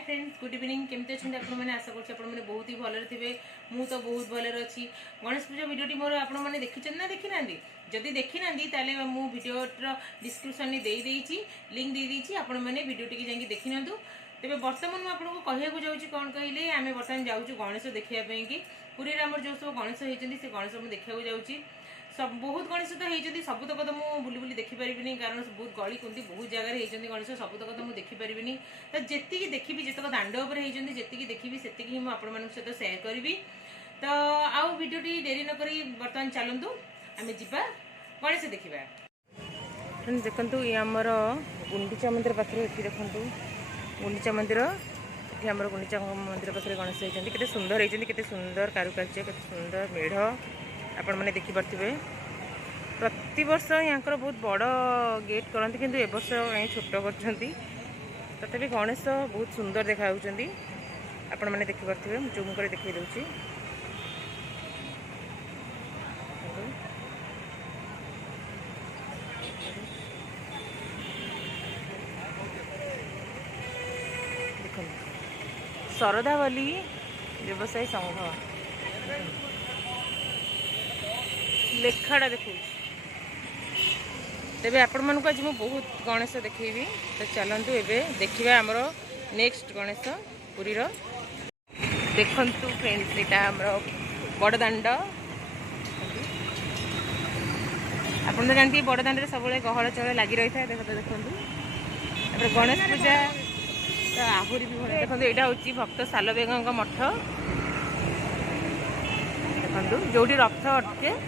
Friends good evening केमती अच्छा आप आशा करते बहुत ही भले थे मु तो बहुत भले अच्छी गणेश पूजा भिडियोटी मोर आपने देखी ना देखी ना जदि देखी ना ताले मु भिडियोर डिस्क्रिप्शन देदेची लिंक देदेची आपण मैंने भिडियोटी जाकि देखी ना तेज बर्तमान मुझे कहूँ जाऊँगी कौन कहले आम बर्तमान जाऊँ गणेश देखापी कि पुरी आम जो सब गणेश होती से गणेश मुझे देखा जाऊँगी सब बहुत गणेश तो होती सबतक तो मुझे बुली बुली देखिपारि कारण बहुत गली कुंती बहुत जगह होती गणेश सबतक तो मुझे देखिपारि तो जी देखी जितक दांड होती जी देखी से मुझे आपण मान सहित सेयार करी तो आउ भिडियोटी डेरी नक बर्तमान चलतु आम जा गणेश देखा देखु ये आमर गुंडीचा मंदिर पाखे ये देखु गुंडीचा मंदिर ये आम गुंडीचा मंदिर पाखे गणेश होती केते सुंदर होती केते सुंदर कारुकार्य केते सुंदर मेढ़ आपण मैंने देखिपे प्रति वर्ष यहाँ बहुत बड़ गेट करती किंतु ए वर्ष छोट कर तथापि गणेश बहुत सुंदर देखा आपण मैंने देखिपे जूम कर देखी दूसरी शरदावली व्यवसायी संघ लेखाटा देखो तेज आपण मानक आज मुझे बहुत गणेश देखी तो चलतु एवं देखा आमर नेक्स्ट गणेश पुरी देखु फ्रेंड्स यहाँ आम बड़दाण्ड आप जानते बड़दाण्ड सब गहल चहल लगी रही है देखो गणेश पूजा तो आहरी भी भले देखो यहाँ हूँ भक्त सालबेग मठ देखो जो रथ अटके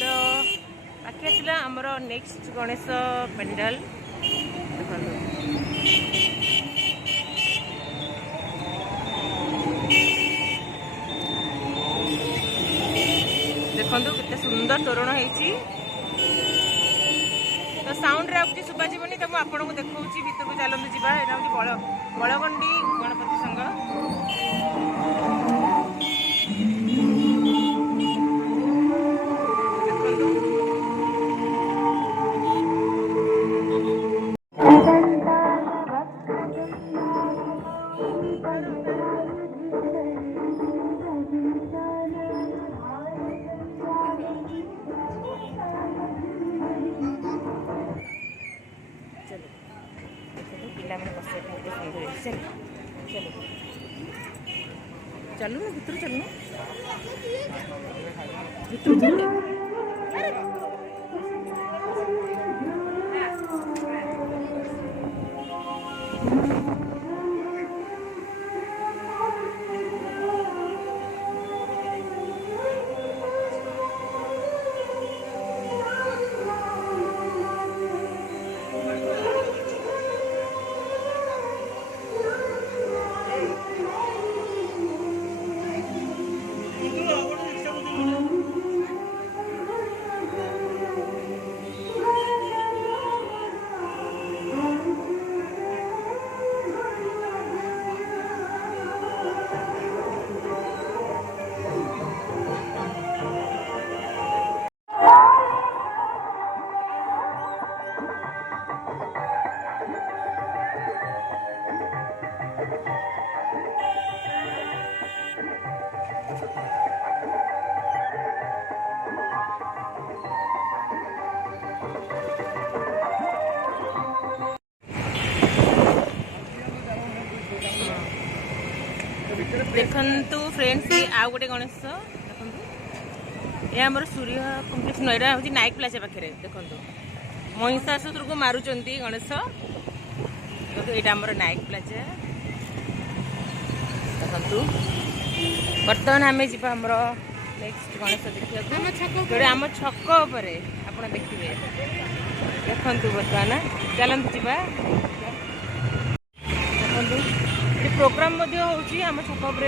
तो बाकी आसला आमर नेक्स्ट गणेश पेंडाल देखो केते सुंदर तोरण होती तो साउंड रे किसी शुभा जीवन तो मुझे आपको देखा भितर को चलते जावा यहाँ हूँ बड़गंडी गणपति संघ चलो ना भितर चलो भितर चल देखु फ्रेंड्स आउ गोटे गणेश देखु ये आमर सूर्य कम्प्लेक्स नईरा हूँ नायक प्लाजा पाखे देखो महिषासुर को मारुंच गणेश देखो यहाँ आमर नायक प्लाजा देखु बर्तमान आम जा आमर नेक्स्ट गणेश देखा जो आम छक आप देखिए देखु बर्तमान चलते जा देखु प्रोग्राम होची आम छक पर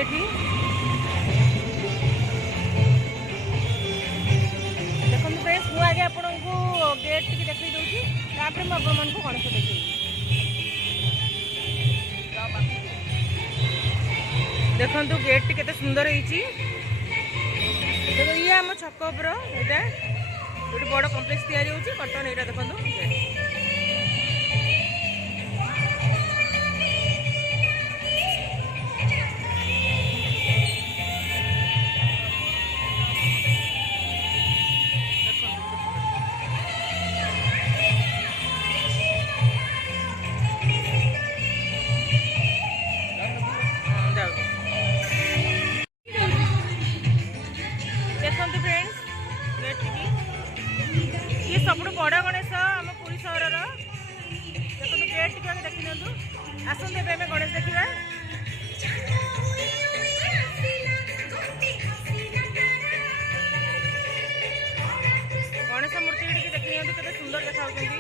देखो फ्रेंड्स मुझे आगे आपको गेट टी देखी दूसरी तापर मुझे गणेश देखी देखो गेट टी केते सुंदर होती देखो ये आम छक पर यहाँ गोटे बड़ कम्प्लेक्स या कटन यहाँ देखो आसନ୍ତୁ ଏବେ ଆମେ ଗଣେଶ ଦେଖିବା। ଗଣେଶ ମୂର୍ତ୍ତି ଟିକେ ଦେଖି ନିଅନ୍ତୁ କେତେ ସୁନ୍ଦର ଦେଖାଯାଉଛନ୍ତି।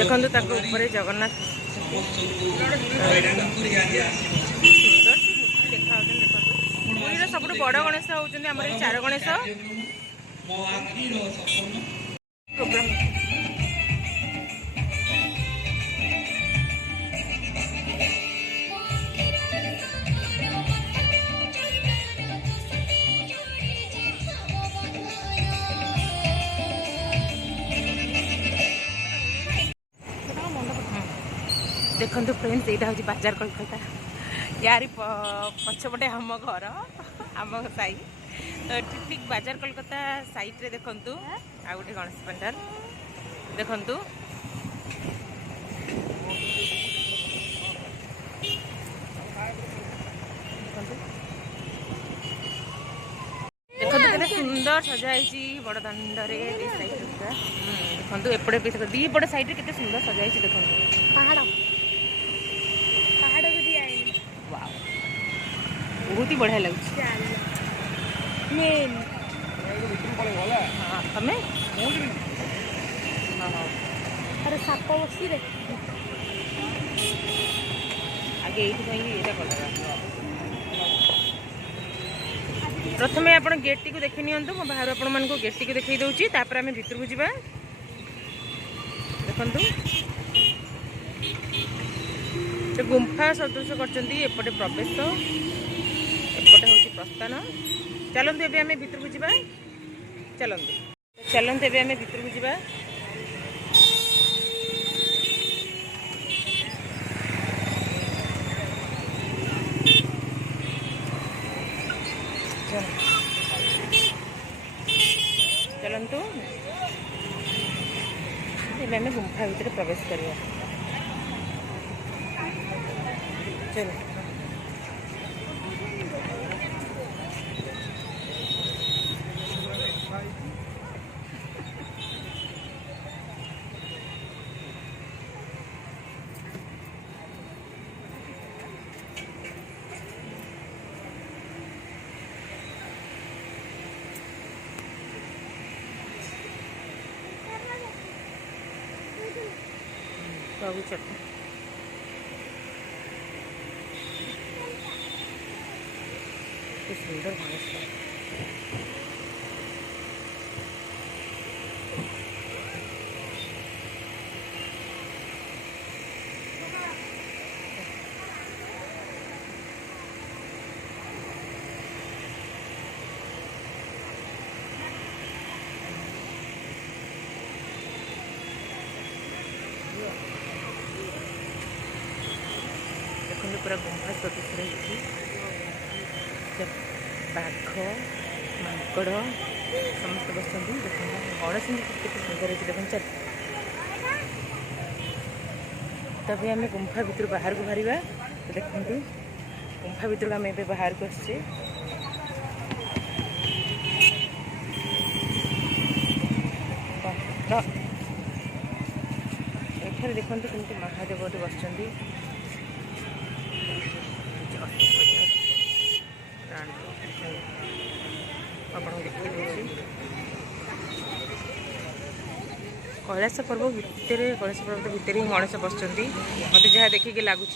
देखो ताको ऊपर जगन्नाथ सुंदर सी मूर्ति देखा देखो पुरीर सब बड़ गणेश होती आम 4 गणेश प्रोग्राम। देखो फ्रेंड्स यहाँ हूँ बाजार कोलकाता यार पछपटे आम घर आम साई तो ठीक बाजार कोलकाता साइड रे देखु आ गए गणेश पंडाल देखु देखो सुंदर सजाई बड़ दाण्डे देखो एपटे दी पटे साइड के सुंदर सजाई देखो पहाड़ बहुत ही बढ़िया लगे तमें अरे साप बसी रे आगे ये प्रथम आप गेट टी को देखी नियंतु मो बाहर आपण मानको गेट टी को देखई दउची तापर आमे भीतर को जिबा देखंतु तो गुंफा सदृश करचंदी एपटे प्रवेश एपटे होची प्रस्थान चलंतु एबे आमे भीतर को जिबा चलंतु एबे आमे भीतर को जिबा चलंतु एबे आमे गुंफा भीतर प्रवेश करिया चलो बाबू चल सुंदर गणेश देखो पूरा गुंफा प्रतिष्ठा बाघ माकड़ समस्त बस देखो गणेश केते सुंदर है देखो चल तभी आम गुंफा भीतर बाहर को बाहर देखो गुंफा भीतर आम ए बाहर को आसे एठार देखो कमी महादेव बस कैलाश पर्व भितर कैलाश पर्वत भितर ही गणेश बस मत जहाँ देखिए लगुच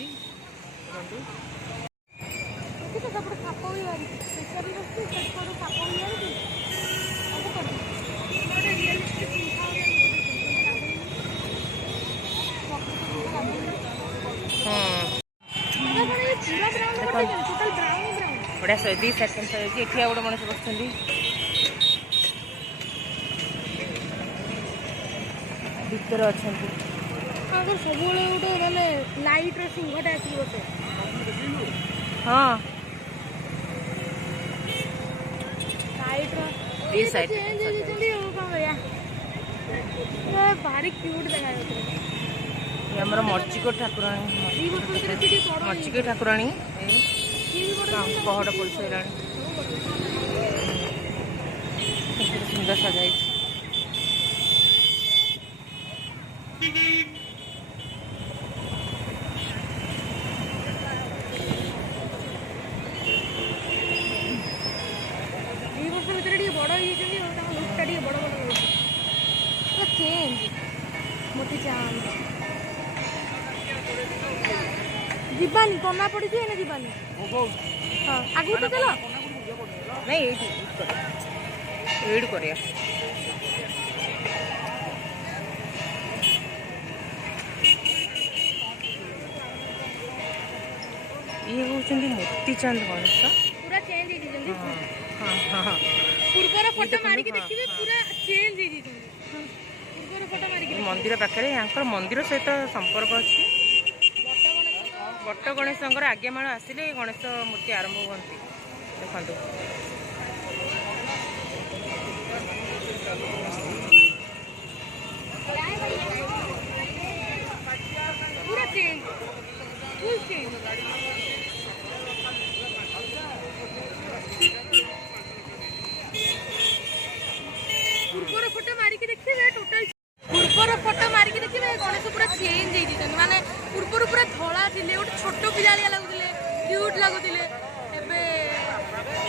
बढ़िया 120 सेकेंड ये गोटे मनुष्य बस ଭିତରେ ଅଛନ୍ତି। ସବୁବେଳେ ଗୋଟେ ମାନେ ଲାଇଟ୍ର ସିଂହଟା ଆସିକି ବସେ। ହଁ ଲାଇଟ୍ର ଏ ସାଇଡ୍ ଚେଞ୍ଜ ହେଇଯାଇଛନ୍ତି ଆଉ କ'ଣ କରିବା। ଭାରି କ୍ୟୁଟ୍ ଦେଖାଯାଉଥିଲେ। ଆମର ମର୍ଚିକୋଟ ଠାକୁରାଣୀ, ମର୍ଚିକୋଟ ଠାକୁରାଣୀ ପହଡ଼ ପଡ଼ିସାରିଲାଣି। ସୁନ୍ଦର ସଜାଇଛି। ଯିବାନି କନା ପଡ଼ିଛି ଏଇନେ ଯିବାନି। ହଁ ଆଗକୁ ତ ଚାଲ। ନାଇଁ ଏଇଠି କରିବା। ଇଏ ହେଉଛନ୍ତି ମୋତିଚାନ୍ଦ ଗଣେଶ। ପୁରା ଚେଞ୍ଜ ହେଇଯାଇଛନ୍ତି। ପୂର୍ବର ଫଟୋ ମାରିକି ଦେଖିବେ ପୁରା ଚେଞ୍ଜ ହେଇଯାଇଛନ୍ତି। ପୂର୍ବର ଫଟୋ ମାରିକି ମନ୍ଦିର ପାଖରେ ୟାଙ୍କର ମନ୍ଦିର ସହିତ ସମ୍ପର୍କ ଅଛି। ବଟ ଗଣେଶଙ୍କର ଆଜ୍ଞାମାଳ ଆସିଲେ ଗଣେଶ ମୂର୍ତ୍ତି ଆରମ୍ଭ ହୁଅନ୍ତି। ଦେଖନ୍ତୁ ପୁରା ଚେଞ୍ଜ ଫୁଲ୍ ଚେଞ୍ଜ। ପୂର୍ବର ଫଟୋ ମାରିକି ଦେଖିବେ ଟୋଟାଲ ପୂର୍ବର ଫଟୋ ମାରିକି ଦେଖିବେ ଗଣେଶ ପୁରା ଚେଞ୍ଜ ହେଇଯାଇଛନ୍ତି। ମାନେ ପୂର୍ବରୁ ପୁରା ଧଳା ଥିଲେ, ଗୋଟେ ଛୋଟ ପିଲାଳିଆ ଲାଗୁଥିଲେ, କ୍ୟୁଟ୍ ଲାଗୁଥିଲେ। ଏବେ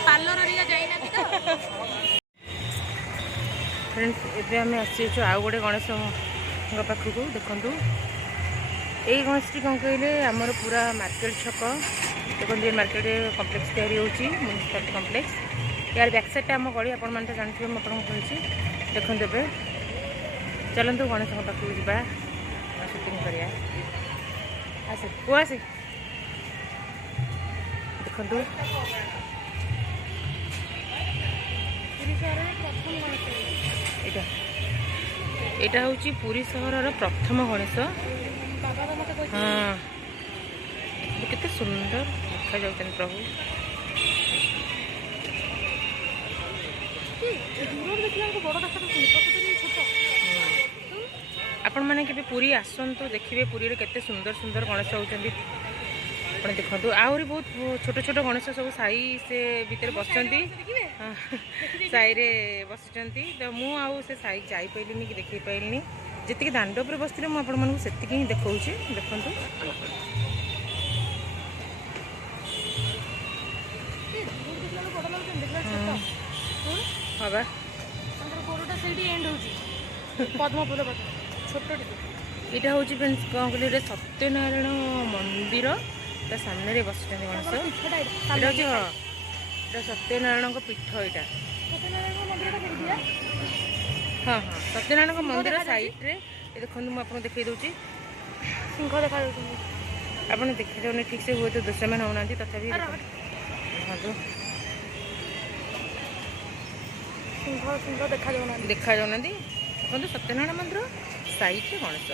ପାର୍ଲର ହେରିକା ଯାଇନାହାନ୍ତି ତ। ଫ୍ରେଣ୍ଡସ୍ ଏବେ ଆମେ ଆସିଛୁ ଆଉ ଗୋଟେ ଗଣେଶଙ୍କ ପାଖକୁ। ଦେଖନ୍ତୁ ଏଇ ଗଣେଶଟି କ'ଣ କହିଲେ ଆମର ପୁରା ମାର୍କେଟ ଛକ। ଦେଖନ୍ତୁ ଏ ମାର୍କେଟ କମ୍ପ୍ଲେକ୍ସ ତିଆରି ହେଉଛି, ମ୍ୟୁନିସିପାଲିଟି କମ୍ପ୍ଲେକ୍ସ। ୟାର ବ୍ୟାକ୍ ସାଇଡ଼୍ଟା ଆମ ଗଳି, ଆପଣମାନେ ତ ଜାଣିଥିବେ, ମୁଁ ଆପଣଙ୍କୁ କହିଛି। ଦେଖନ୍ତୁ ଏବେ ଚାଲନ୍ତୁ ଗଣେଶଙ୍କ ପାଖକୁ ଯିବା, ସୁଟିଂ କରିବା। ଆସେ ପୁଅ ଆସେ। ଦେଖନ୍ତୁ ଏଇଟା ହେଉଛି ପୁରୀ ସହରର ପ୍ରଥମ ଗଣେଶ। ହଁ କେତେ ସୁନ୍ଦର ଦେଖାଯାଉଛନ୍ତି ପ୍ରଭୁ। ଆପଣମାନେ କେବେ ପୁରୀ ଆସନ୍ତୁ, ଦେଖିବେ ପୁରୀରେ କେତେ ସୁନ୍ଦର ସୁନ୍ଦର ଗଣେଶ ହେଉଛନ୍ତି। ଆପଣ ଦେଖନ୍ତୁ ଆହୁରି ବହୁତ ଛୋଟ ଛୋଟ ଗଣେଶ ସବୁ ସାହି ସେ ଭିତରେ ବସିଛନ୍ତି, ସାହିରେ ବସିଛନ୍ତି। ତ ମୁଁ ଆଉ ସେ ସାହି ଯାଇପାରିଲିନି କି ଦେଖେଇ ପାରିଲିନି। ଯେତିକି ଦାଣ୍ଡ ଉପରେ ବସିଥିଲେ ମୁଁ ଆପଣମାନଙ୍କୁ ସେତିକି ହିଁ ଦେଖାଉଛି। ଦେଖନ୍ତୁ ହଁ ବା ଏଇଟା ହେଉଛି ଫ୍ରେଣ୍ଡସ୍ କ'ଣ କହିଲେ, ଏଇଟା ସତ୍ୟନାରାୟଣ ମନ୍ଦିର, ତା ସାମ୍ନାରେ ବସିଛନ୍ତି ଗଣେଶ। ଏଇଟା ହେଉଛି ଏଇଟା ସତ୍ୟନାରାୟଣଙ୍କ ପୀଠ। ଏଇଟା ହଁ ସତ୍ୟନାରାୟଣଙ୍କ ମନ୍ଦିର ସାଇଡ଼୍ରେ। ଦେଖନ୍ତୁ ମୁଁ ଆପଣଙ୍କୁ ଦେଖାଇ ଦେଉଛି, ସିଂହ ଦେଖାଯାଉଛନ୍ତି। ଆପଣ ଦେଖିଯାଉନି ଠିକ୍ ସେ, ହୁଏତ ଦୃଶ୍ୟମାନ ହେଉନାହାନ୍ତି, ତଥାପି ଦେଖନ୍ତୁ ସିଂହ ଦେଖାଯାଉନାହାନ୍ତି। ଦେଖନ୍ତୁ ସତ୍ୟନାରାୟଣ ମନ୍ଦିର ସାଇଡ଼୍ରେ ଗଣେଶ।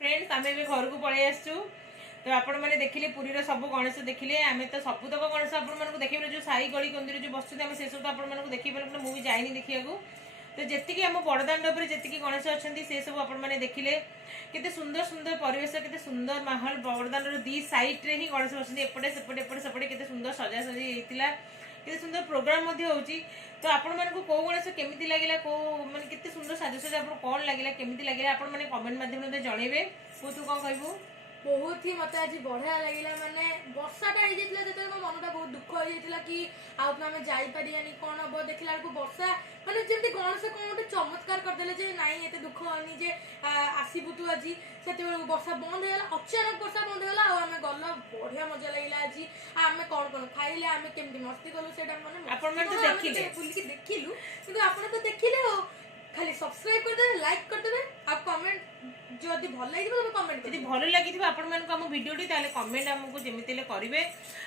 फ्रेंड्स आम ए घर को पलि आसचु। तो आपण मैंने देखिले पुरीर सब गणेश देखिले। आम तो सबुतक गणेश आपको देखिए जो साई गली कंदी जो बस से सब आपको देखी पारे, मुझे जाइनी देखा। तो जी आम बड़दाण्ड पर जी गणेश अच्छा से सब आपने देखिले। केते सुंदर सुंदर परिवेश, केते सुंदर माहौल। बड़दाण्डर दी साइड्रे ही गणेश बसते, एपटे सेपटे एपटे सेपटे केते सुंदर सजासजी होता, केते सुंदर प्रोग्राम होची। तो आपण मानक को गणेश केमिति लागिला, को माने केते सुंदर साजसजा आपको कौन लागिला, केमिति लागिला, आपण माने कमेंट माध्यम रे जणेबे। को तू कौन कहबू? बहुत ही मत आज बढ़िया लगे माने वर्षाटा हो जाता जो मो मनटा बहुत दुख हो जाता कि आउ तो आम जापारानी कौन हम देखला बेलू वर्षा माने जमी गणेश कौन गोटे चमत्कार करदे जे नाई एत दुख होनी जे आसबू तू आज से वर्षा बंद होगा अचानक वर्षा बंद होगा आम गल बढ़िया मजा लगे आज आम कौन कौन खाइले आम केमती मस्ती कलु से बुलिक देखिलु कि आप तो देखिले खाली सब्सक्राइब करदे लाइक करदे आ कमेंट जदि भल लगे कमेंट यदि भल लगी आपण मानक आम भिडियोटी ताले कमेंट आमको जमिति करेंगे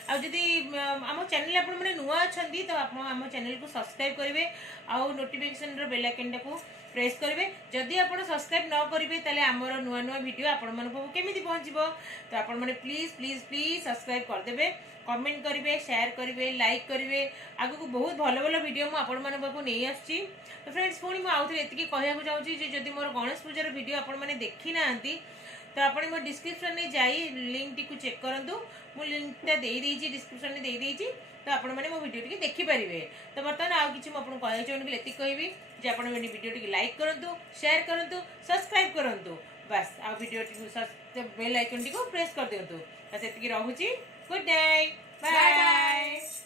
आ जदि आम चैनल आपण मैंने नुआ अच्छा तो आप आम चैनल को सब्सक्राइब करेंगे आउ नोटिफिकेशन बेल आइकन को प्रेस करेंगे जदि आप सब्सक्राइब न करेंगे ताले आमर नुआ नुआ वीडियो आपण मानक केमिति पहुँचो तो आपण मैंने प्लीज प्लीज प्लीज सब्सक्राइब करदे कमेंट करेंगे शेयर करेंगे लाइक करेंगे आगु को बहुत भल भल वीडियो मुझे आपण नहीं आसुची तो फ्रेंड्स पुणी मुझे आउ थे ये कहूँ चाहूँगी जदि मोर गणेश पूजार वीडियो आपण मैंने देखी ना तो आप मो डिस्क्रिप्शन में जाई लिंक टी को चेक करूँ मुझे लिंकटा देदेजी डिस्क्रिप्शन में देदेजी तो आप मो वीडियो टी देखिपारे तो बर्तमान आउ कि मुझे कहना चाहूँगी ये कहबी जे आप वीडियो टी लाइक करूँ शेयर करूँ सब्सक्राइब करूँ बस आ वीडियो बेल आइकन टी को प्रेस कर दिंतु से रोची गुड नाइट बाय।